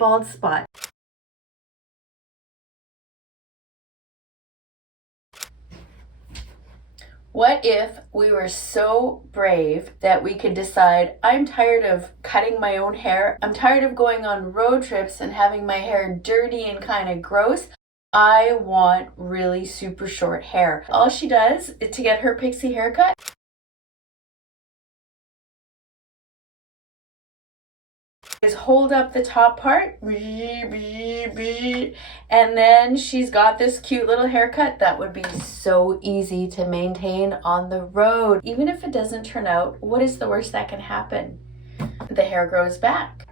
bald spot. What if we were so brave that we could decide, I'm tired of cutting my own hair. I'm tired of going on road trips and having my hair dirty and kind of gross. I want really super short hair. All she does is to get her pixie haircut. Is hold up the top part, and then she's got this cute little haircut that would be so easy to maintain on the road. Even if it doesn't turn out, what is the worst that can happen? The hair grows back.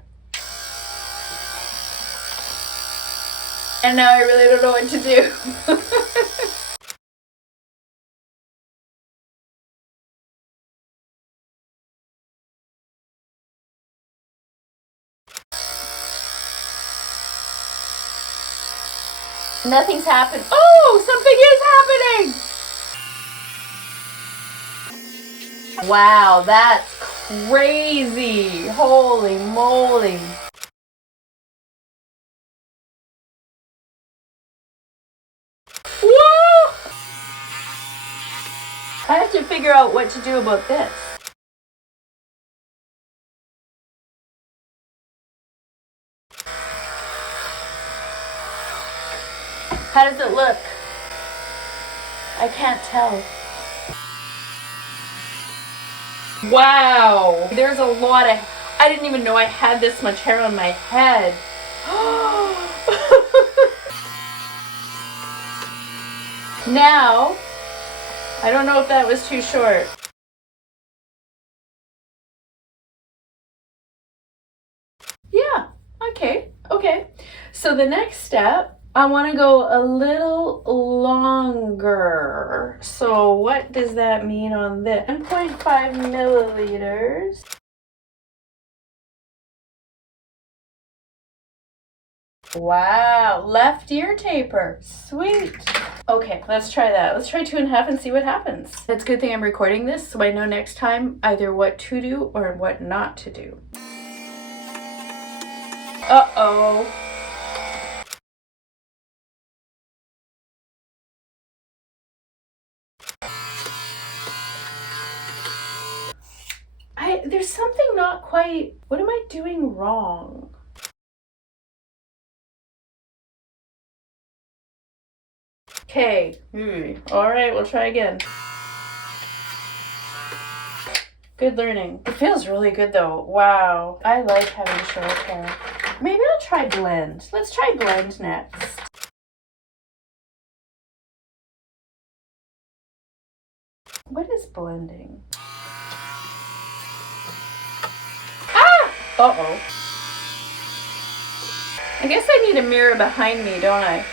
And now I really don't know what to do. Nothing's happened. Oh, something is happening. Wow, that's crazy. Holy moly. Whoa! I have to figure out what to do about this. How does it look? I can't tell. Wow, there's a lot of, I didn't even know I had this much hair on my head. Now, I don't know if that was too short. Yeah, okay. So the next step, I want to go a little longer. So what does that mean on this? 1.5 milliliters. Wow, left ear taper. Sweet. Okay, let's try that. Let's try 2.5 and see what happens. It's a good thing I'm recording this so I know next time either what to do or what not to do. Uh-oh. There's something not quite, what am I doing wrong? Okay, all right, we'll try again. Good learning. It feels really good though. Wow, I like having short hair. Maybe I'll try blend. Let's try blend next. What is blending? Uh-oh. I guess I need a mirror behind me, don't I?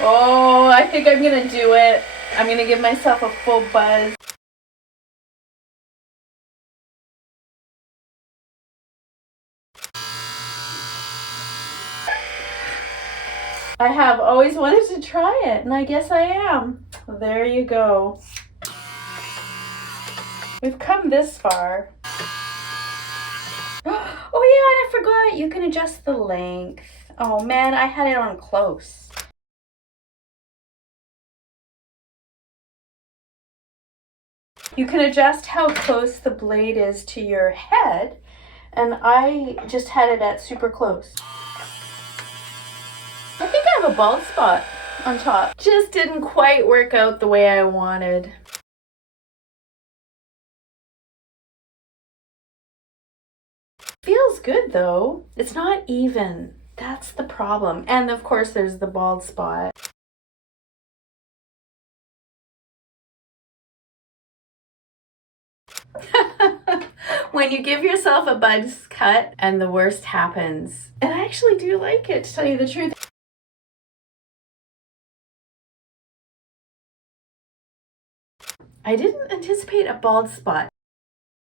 Oh, I think I'm gonna do it. I'm gonna give myself a full buzz. I have always wanted to try it, and I guess I am. There you go. We've come this far. Oh yeah, and I forgot, you can adjust the length. Oh man, I had it on close. You can adjust how close the blade is to your head, and I just had it at super close. I think I have a bald spot on top. Just didn't quite work out the way I wanted. Feels good though. It's not even. That's the problem. And of course there's the bald spot. When you give yourself a buzz cut and the worst happens. And I actually do like it, to tell you the truth. I didn't anticipate a bald spot.